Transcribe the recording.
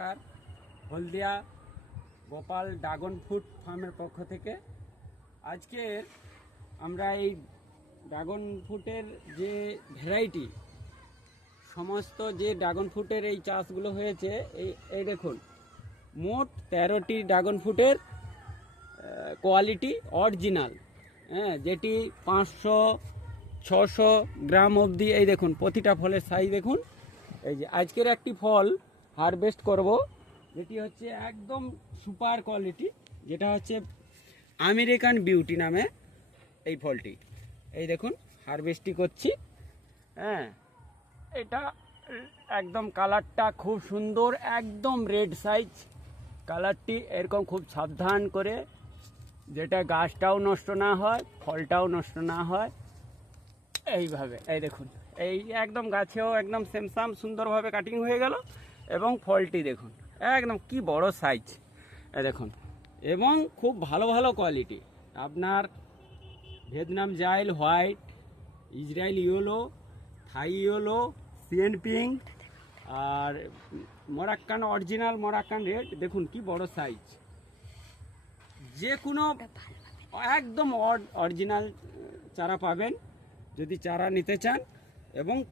নমস্কার। হলদিয়া Gopal dragon fruit ফার্মের পক্ষ থেকে আজকে আমরা এই ড্রাগন ফ্রুটের যে ভ্যারাইটি, সমস্ত যে ড্রাগন ফ্রুটের এই চাষগুলো হয়েছে, এই দেখুন মোট 13টি ড্রাগন ফ্রুটের কোয়ালিটি অরিজিনাল, যেটি 500-600 গ্রাম অবধি। এই দেখুন প্রতিটা ফলের সাইজ দেখুন। এই যে আজকের একটি ফল হারভেস্ট করব, যেটি হচ্ছে একদম সুপার কোয়ালিটি, যেটা হচ্ছে আমেরিকান বিউটি নামে এই ফলটি। এই দেখুন হারভেস্টই করছি। এটা একদম কালারটা খুব সুন্দর, একদম রেড সাইজ কালারটি। এরকম খুব সাবধান করে, যেটা গাছটাও নষ্ট না হয়, ফলটাও নষ্ট না হয়, এইভাবে। এই দেখুন, এই একদম গাছেও একদম সেমসাম সুন্দরভাবে কাটিং হয়ে গেল। এবং ফলটি দেখুন একদম কি বড় সাইজ, এই দেখুন। এবং খুব ভালো ভালো কোয়ালিটি, আপনার ভিয়েতনাম জাইল হোয়াইট, ইসরায়েল ইয়েলো, থাই ইয়েলো, সিএন পিঙ্ক, আর মরাক্কান অরিজিনাল মরাক্কান রেড। দেখুন কি বড় সাইজ। যে কোনো একদম অরিজিনাল চারা পাবেন যদি চারা নিতে চান। এবং